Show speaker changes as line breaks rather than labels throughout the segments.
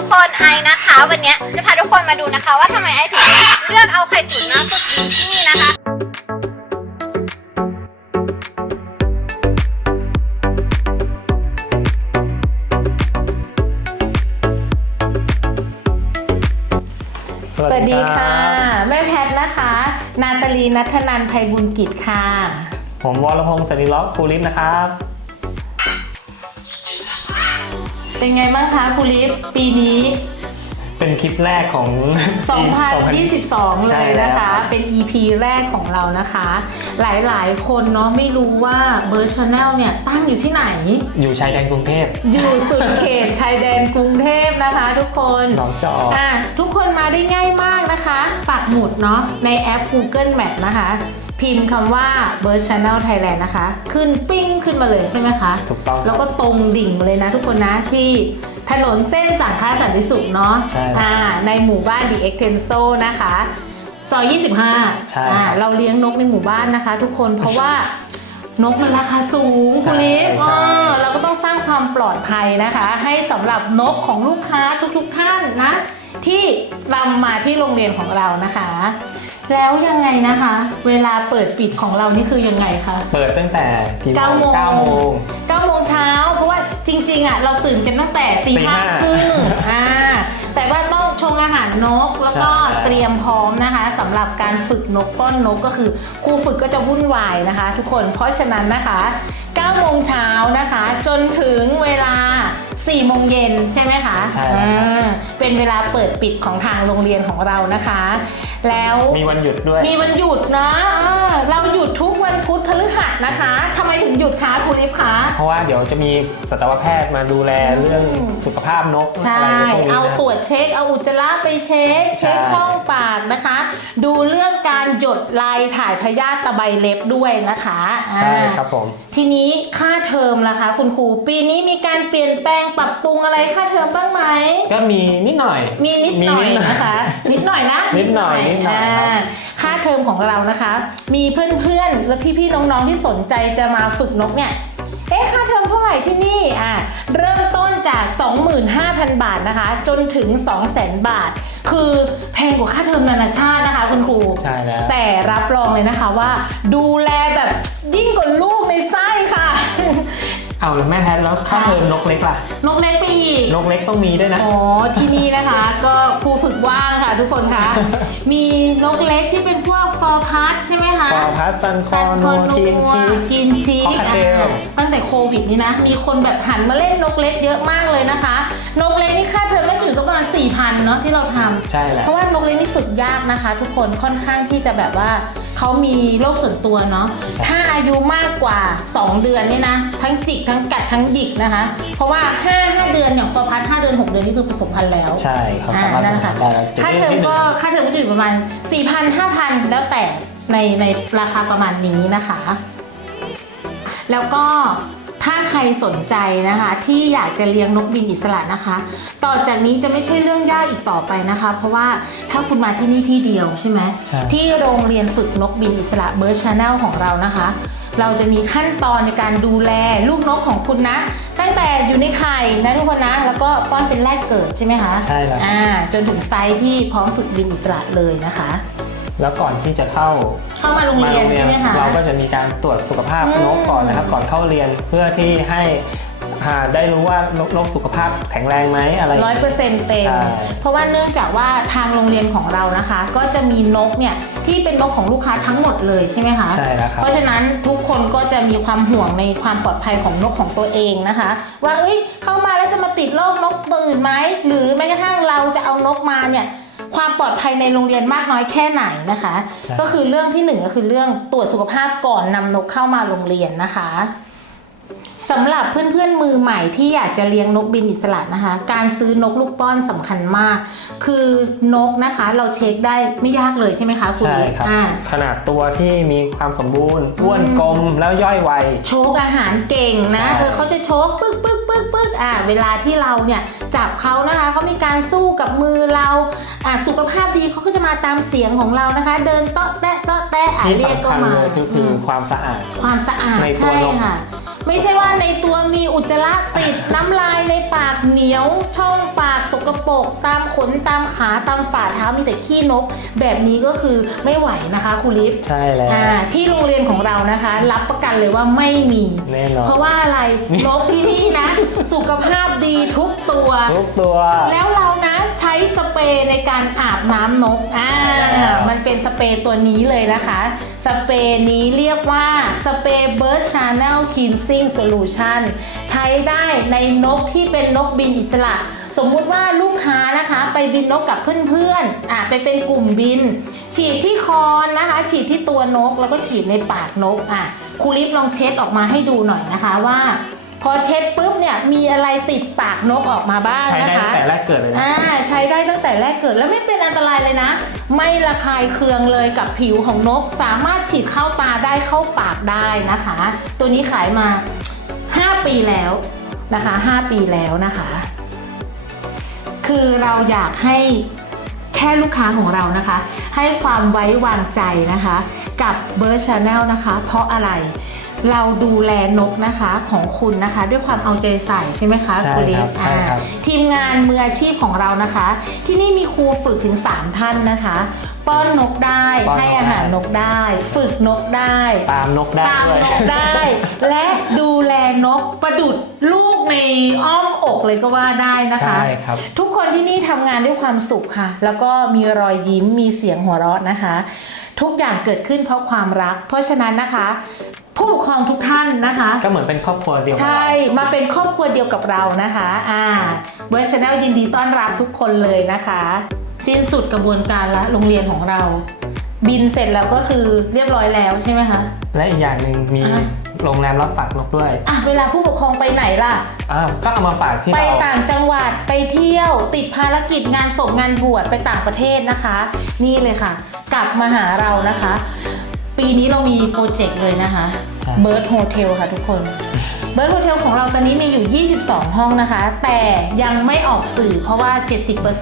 ทุกคนไอนะคะ วันเนี้ยจะพาทุกคนมาดูนะคะว่าทำไมไอถึงเลือกเอาไข่ตุ๋นมาฝึกยิงที่นี่นะคะ
สวัสดีค่ะ แม่แพทนะคะ นาตาลีนัทนันไพบุญกิจค่ะ
ผมวรพงศ์สนิล็อกครูลิฟนะครับ
เป็นไงบ้างคะคุณลิฟปีนี้
เป็นคลิปแรกของปี
2022 เล
ใช่
ย
แล้ว
นะคะ เป็น EP แรกของเรานะคะ หลายๆ คนเนาะไม่รู้ว่าเบอร์ชาแนลเนี่ยตั้งอยู่ที่ไหน
อยู่ชายแดนกรุงเทพ
อยู่สุดเขตชายแดนกรุงเทพนะคะทุกคน
หนองจอก
อะทุกคนมาได้ง่ายมากนะคะ ปักหมุดเนาะในแอป Google Map นะคะ พิมพ์คำว่า Bird Channel Thailand นะคะ ขึ้นปิ้งขึ้นมาเลยใช่ไหมคะ
ถูกต้องค
แล้
รั
ว
บ
ก็ตรงดิ่งเลยนะทุกคนนะที่ถนนเส้นสาขาสันติสุขเนาะ
ใช่
อ่าในหมู่บ้าน The Extenso นะคะซอย25
ใช่
อ่า
ครับ
เราเลี้ยงนกในหมู่บ้านนะคะ ทุกคนเพราะว่านกมันราคาสูงคุณลิฟ
ใช่
อ่าเราก็ต้องสร้างความปลอดภัยนะคะ ให้สำหรับนกของลูกค้าทุกๆท่านนะ ที่นำมาที่โรงเรียนของเรานะคะ แล้วยังไงนะคะ เวลาเปิดปิดของเรานี่คือยังไงคะ
เปิดตั้งแต่กี่
เก้าโมง
เก้าโมง
9โมงเช้า เพราะว่าจริง ๆอะเราตื่นกันตั้งแต่ตี
ตี
ห้า
ห้า
ครึ่งอ่าแต่ว่าต้องชงอาหารนกแล้วก็
ใช่
เตรียมพร้อมนะคะสำหรับการฝึกนกป้อนนกก็คือครูฝึกก็จะวุ่นวายนะคะ ทุกคนเพราะฉะนั้นนะคะ9โมงเช้านะคะ จนถึงเวลา 4โมงเย็นใช่ไหมคะ
ใช่ครับ
อ่าเป็นเวลาเปิดปิดของทางโรงเรียนของเรานะคะ แล้ว
มีวันหยุดด้วย
มีวันหยุดนะอ่าเราหยุดทุกวันพุธพฤหัสนะคะทำไมถึงหยุดคะครูลิฟคะ
เพราะว่าเดี๋ยวจะมีสัตวแพทย์มาดูแลเรื่องสุขภาพนก
ใช่
อะไรพวกนี้
เอา
นะ
ตรวจเช็ค เอาอุจจาระไปเช็ค
ใช่
เช็คช่องปากนะคะ ดูเรื่องการหยดลายถ่ายพยาธิตะไบเล็บด้วยนะคะ
ใช่
อ่า
ครับผม
ทีนี้ค่าเทอมล่ะคะ คุณครู ปีนี้มีการเปลี่ยนแปลงปรับปรุงอะไรค่าเทอมบ้างไหม
ก็มีนิดหน่อย
มีนิดหน่อยนะคะ นิดหน่อยนะ
นิดหน่อยนิดหน่อยครับา
ค่าเทอมของเรานะคะ มีเพื่อนๆ และพี่ๆ น้องๆ ที่สนใจจะมาฝึกนกเนี่ย เอ๊ะ ค่าเทอมเท่าไหร่ที่นี่อ่าเริ่มต้นจาก 25,000 บาทนะคะ จนถึง 200,000 บาท คือแพงกว่าค่าเทอมนานาชาตินะคะคุณครู
ใช่แล้ว
แต่รับรองเลยนะคะว่า ดูแลแบบยิ่งกว่าลูกในไส้ค่ะ
เอาแล้วแม่แพทย์แล้วค่าเทอมนกเล็กล่ะ
นกเล็กไปอีก
นกเล็กต้องมีด้วยนะ
อ๋อที่นี่นะคะ ก็ครูฝึกว่างค่ะทุกคนคะ มีนกเล็กที่เป็นพวกฟอร์พัสใช่ไหมคะ
ฟอร์พัสซันคอโนกินชี
กินชี
คอกเทล
ตั้งแต่โควิดนี่นะ มีคนแบบหันมาเล่นนกเล็กเยอะมากเลยนะคะ นกเล็กนี่ค่าเทอมไม่ถึงสักประมาณสี่พันเนาะที่เราทำ
ใช่แล้ว
เพราะว่านกเล็กนี่ฝึกยากนะคะ ทุกคนค่อนข้างที่จะแบบว่า เขามีโรคส่วนตัวเนาะ
ใช่
ถ้าอายุมากกว่า 2 เดือนเนี่ยนะ ทั้งจิกทั้งกัดทั้งหยิกนะคะ เพราะว่า 5 5 เดือนอย่างฟอร์พัท5เดือน 6 เดือนนี่คือผสมพันธุ์แล้ว
ใช่เขา
อ่า
สามารถ
นั่นแหละค่ะ
ได้แล้ว
ค่าเทอมก็ค่าเทอมก็จะอยู่ประมาณ 4,000 5,000 แล้วแต่ในในราคาประมาณนี้นะคะ แล้วก็ ถ้าใครสนใจนะคะ ที่อยากจะเลี้ยงนกบินอิสระนะคะ ต่อจากนี้จะไม่ใช่เรื่องยากอีกต่อไปนะคะ เพราะว่าถ้าคุณมาที่นี่ที่เดียวใช่ไหม
ใช่
ที่โรงเรียนฝึกนกบินอิสระเบอร์ชาแนลของเรานะคะ เราจะมีขั้นตอนในการดูแลลูกนกของคุณนะ ตั้งแต่อยู่ในไข่นะทุกคนนะ แล้วก็ป้อนเป็นแรกเกิดใช่ไหมคะ
ใช่แล้ว
อ่าจนถึงไซส์ที่พร้อมฝึกบินอิสระเลยนะคะ
แล้วก่อนที่จะเข้า
เข้ามาโรง
มา
เรีย
โร
น
งเรีย
ใช่
น
ไหมคะ
เราก็จะมีการตรวจสุขภาพ
อืม
นกก่อนนะครับ ก่อนเข้าเรียนเพื่อที่ให้อ่าได้รู้ว่านกนกสุขภาพแข็งแรงไหมอะไร
ร้อยเปอร์เซ็นต์เต็ม
ใช่
เพราะว่าเนื่องจากว่าทางโรงเรียนของเรานะคะ ก็จะมีนกเนี่ยที่เป็นนกของลูกค้าทั้งหมดเลยใช่ไหมคะ
ใช่แล้วครับ
เพราะฉะนั้นทุกคนก็จะมีความห่วงในความปลอดภัยของนกของตัวเองนะคะ ว่าเอ้ยเข้ามาแล้วจะมาติดโรคนกตัวอื่นไหมหรือแม้กระทั่งเราจะเอานกมาเนี่ย ความปลอดภัยในโรงเรียนมากน้อยแค่ไหนนะคะ
ใช่
ก็คือเรื่องที่หนึ่งก็คือเรื่องตรวจสุขภาพก่อนนำนกเข้ามาโรงเรียนนะคะสำหรับเพื่อนๆมือใหม่ที่อยากจะเลี้ยงนกบินอิสระนะคะ การซื้อนกลูกป้อนสำคัญมาก คือนกนะคะเราเช็คได้ไม่ยากเลยใช่ไหมคะคุณ
ใช่
ลิศ
ครับ
อ่า
ขนาดตัวที่มีความสมบูรณ์อ้วน
อืม
กลมแล้วย่อยไว
โชกอาหารเก่งนะ
ใช่
เออเขาจะโชกปึ๊กปึ๊ก ปึ๊กปึ๊กอ่าเวลาที่เราเนี่ยจับเขานะคะเขามีการสู้กับมือเราอ่าสุขภาพดีเขาก็จะมาตามเสียงของเรานะคะ เดินเตาะแตะเตาะแตะอ่า
ที่
เรียก
สำ
ก็
คัญ
มา
เลยก็คือ
ม
ความสะอาด
ความสะอาด
ในตัว
ใช่
นก
ค่ะ ไม่ใช่ว่าในตัวมีอุจจาระติดน้ำลายในปากเหนียว ช่องปากสกปรกตามขนตามขาตามฝ่าเท้ามีแต่ขี้นก แบบนี้ก็คือไม่ไหวนะคะครูลิฟ
ใช่แล้ว
อ่าที่โรงเรียนของเรานะคะ รับประกันเลยว่าไม่มี
แน่นอน
เพราะว่าอะไรนกที่นี่นะ สุขภาพดีทุกตัว
ทุกตัว
แล้วเรานะใช้ สเปรย์ในการอาบน้ำนก อ่า
แล้ว
มันเป็นสเปรย์ตัวนี้เลยนะคะ สเปรย์นี้เรียกว่าสเปรย์ Bird Channel Cleansing Solution ใช้ได้ในนกที่เป็นนกบินอิสระ สมมุติว่าลูกค้านะคะ ไปบินนกกับเพื่อนๆ อะไปเป็นกลุ่มบิน ฉีดที่คอนนะคะ ฉีดที่ตัวนกแล้วก็ฉีดในปากนก อะครูลิฟลองเช็ดออกมาให้ดูหน่อยนะคะว่า พอเช็ดปุ๊บเนี่ยมีอะไรติดปากนกออกมาบ้าง
ใช้
นะ
ได้
คะ
ตั้งแต่แรกเกิดเลยนะ
อ่าใช้ได้ตั้งแต่แรกเกิดแล้วไม่เป็นอันตรายเลยนะ ไม่ระคายเคืองเลยกับผิวของนก สามารถฉีดเข้าตาได้เข้าปากได้นะคะ ตัวนี้ขายมา 5 ปีแล้วนะคะ 5 ปีแล้วนะคะ คือเราอยากให้แค่ลูกค้าของเรานะคะ ให้ความไว้วางใจนะคะ กับ b i r d Channel นะคะ เพราะอะไร เราดูแลนกนะคะของคุณนะคะ ด้วยความเอาใจใส่ใช่ไหมคะ
ใช่
คุณลิ
ครับใช่ครับ
อ่าทีมงานมืออาชีพของเรานะคะ ที่นี่มีครูฝึกถึง 3 ท่านนะคะ ป้อนนกได้
ป้อนนก
ให้อาหารนกได้ ฝึกนกได้
ตามนกได้
ตาม
ด้วย
นกได้ และดูแลนกประดุดลูกในอ้อมอกเลยก็ว่าได้นะคะ
ใช่ครับ
ทุกคนที่นี่ทำงานด้วยความสุขค่ะ แล้วก็มีรอยยิ้ม มีเสียงหัวเราะนะคะ ทุกอย่างเกิดขึ้นเพราะความรัก เพราะฉะนั้นนะคะ ผู้ปกครองทุกท่านนะคะ
ก็เหมือนเป็นครอบครัวเดียวกับ
ใช่
เรา
มาเป็นครอบครัวเดียวกับเรานะคะ อ่าเวอร์ชแนลยินดีต้อนรับทุกคนเลยนะคะ สิ้นสุดกระบวนการละโรงเรียนของเรา บินเสร็จแล้วก็คือเรียบร้อยแล้วใช่ไหมคะ
และอีกอย่างหนึ่งมี
อะ
โรงแรมรับฝากนกด้วย
อะเวลาผู้ปกครองไปไหนล่ะ
อ้าวก็เอามาฝากที่
ไป
เรา
ต่างจังหวัดไปเที่ยว ติดภารกิจงานศพงานบวชไปต่างประเทศนะคะ นี่เลยค่ะ กลับมาหาเรานะคะ ปีนี้เรามีโปรเจกต์เลยนะคะ
ใช่
เบิร์ดโฮเทลค่ะทุกคน เบิร์ดโฮเทลของเราตอนนี้มีอยู่ 22 ห้องนะคะ แต่ยังไม่ออกสื่อเพราะว่า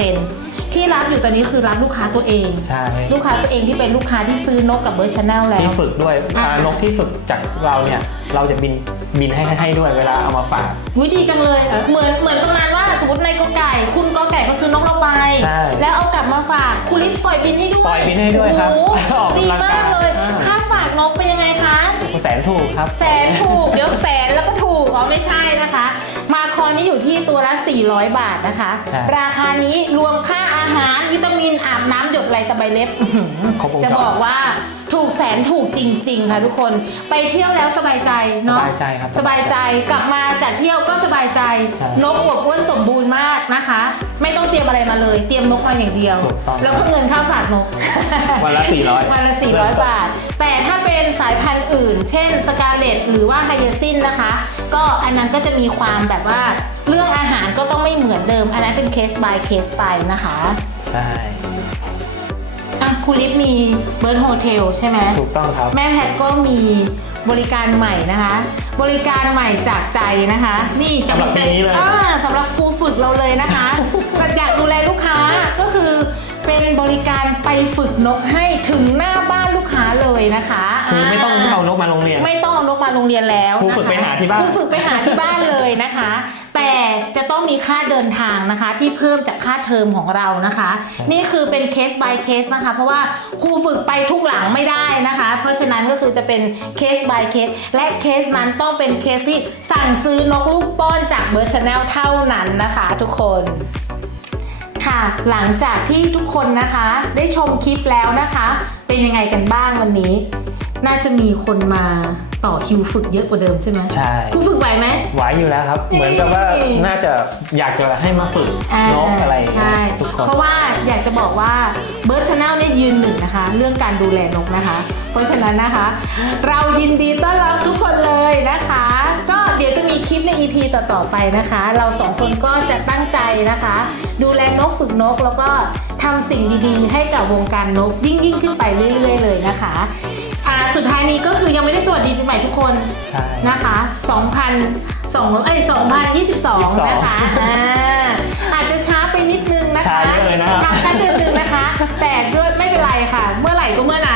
70%ที่รับอยู่ตอนนี้คือรับลูกค้าตัวเอง
ใช่
ลูกค้าตัวเองที่เป็นลูกค้าที่ซื้อนกกับเบิร์ดชาแนลแล้
ที่
ว
ฝึกด้วย
อะ
อ่านกที่ฝึกจากเราเนี่ย เราจะบินบินให้ให้ด้วยเวลาเอามาฝาก
วิดีจังเลยเหมือนเหมือนประมาณว่าสมมติในกอไก่ คุณกอไก่เขาซื้อนกเราไป
ใช่
แล้วเอากลับมาฝากคุณลิศปล่อยบินให้ด้วย
ปล่อยบินให้ด้วยครับ
โอ้โห
ออก
ดี
กำลัง
มากเลย
อ่า
ค่าฝากนกเป็นยังไงคะ
แสนถูกครับ
แสนถูก เดี๋ยวแสนแล้วก็ถูกอ๋อไม่ใช่นะคะ มาคอนี้อยู่ที่ตัวละ 400 บาทนะคะ
ใช่
ราคานี้รวมค่าอาหารวิตามินอาบน้ำหยดไรตะไบเล็บอื้อหือ
ครบวงจร
จะบอกว่าถูกแสนถูกจริง ๆ ค่ะทุกคนไปเที่ยวแล้วสบายใจ
ส
เนาะ
บายใจครับ
สบายใจกลับมาจากเที่ยวก็สบายใจ
ใช่
นกอวบอ้วนสมบูรณ์มากนะคะ ไม่ต้องเตรียมอะไรมาเลย เตรียมนกมาอย่างเดียว
ถูกต้อง
แล้วก็เงินค่าฝากนก
วันละ400
วันละ400 บาท แต่ถ้าเป็น สายพันธุ์อื่น เช่นสกาเลตหรือว่าไฮยาซินนะคะ ก็อันนั้นก็จะมีความแบบว่าเรื่องอาหารก็ต้องไม่เหมือนเดิม อันนั้นเป็นเคส by เคสไปนะคะ
ใช่
อะคุณลิฟมีเบิร์ดโฮเทลใช่ไหม
ถูกต้องครับ
แม่แพทก็มีบริการใหม่นะคะ บริการใหม่จากใจนะคะ นี่จะ
สำหรับปีนี้เลย
อ่าสำหรับครูฝึกเราเลยนะคะแต่อยากดูแลลูกค้าก็คือเป็นบริการไปฝึกนกให้ถึงหน้าบ้านลูกค้า เลยนะคะ
คือไม่ต้องเอานกมาโรงเรียน
ไม่ต้องเอานกมาโรงเรียนแล้ว
ครูฝึก
นะคะ
ไปหาที่บ้าน
ครูฝึกไปหาที่บ้านเลยนะคะ แต่จะต้องมีค่าเดินทางนะคะ ที่เพิ่มจากค่าเทอมของเรานะคะ นี่คือเป็นเคส by เคสนะคะ เพราะว่าครูฝึกไปทุกหลังไม่ได้นะคะ เพราะฉะนั้นก็คือจะเป็นเคส by เคสและเคสนั้นต้องเป็นเคสที่สั่งซื้อนกลูกป้อนจากเบอร์ชแนลเท่านั้นนะคะ ทุกคน ค่ะ หลังจากที่ทุกคนนะคะ ได้ชมคลิปแล้วนะคะ เป็นยังไงกันบ้างวันนี้ น่าจะมีคนมาต่อคิวฝึกเยอะกว่าเดิมใช่ไหม
ใช่
ครูฝึกไหวไหม
ไหวอยู่แล้วครับ เหมือนกับว่าน่าจะอยากจะให้มาฝึกนกอะไรอย่างเงี้
ใช่
ยทุกคน
เพราะว่าอยากจะบอกว่าเบิร์ดชาแนลเนี่ยยืนหนึ่งนะคะ เรื่องการดูแลนกนะคะ เพราะฉะนั้นนะคะ เรายินดีต้อนรับทุกคนเลยนะคะก็เดี๋ยวจะมี คลิปใน EP ต่อๆไปนะคะ เราสองคนก็จะตั้งใจนะคะ ดูแลนกฝึกนก แล้วก็ทำสิ่งดีๆ ให้กับวงการนกยิ่งยิ่งๆขึ้นไปเรื่อยๆ เลยนะคะอ่าสุดท้ายนี้ก็คือยังไม่ได้สวัสดีปีใหม่ทุกคน
ใช่
นะคะ2,000สองเอ้ย2022 นะคะอ่าอาจจะช้าไปนิดนึงนะคะ
ช้าเยอะเลยนะครับ
ช้าแค่เดือนหนึ่งนะคะ แต่ด้วยไม่เป็นไรค่ะ เมื่อไหร่ก็เมื่อนั้น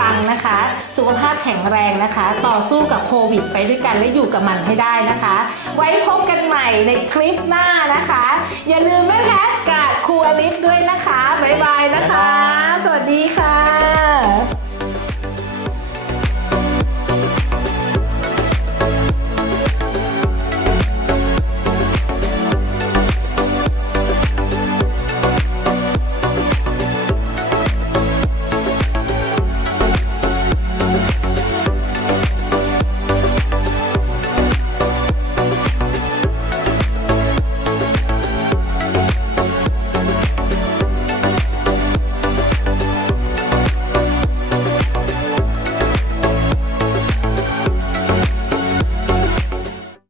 ปังๆนะคะ สุขภาพแข็งแรงนะคะ ต่อสู้กับโควิด ไปด้วยกันและอยู่กับมันให้ได้นะคะ ไว้พบกันใหม่ในคลิปหน้านะคะ อย่าลืมแม่แพทกับครูอลิฟด้วยนะคะบ๊ายบายนะคะ สวัสดีค่ะ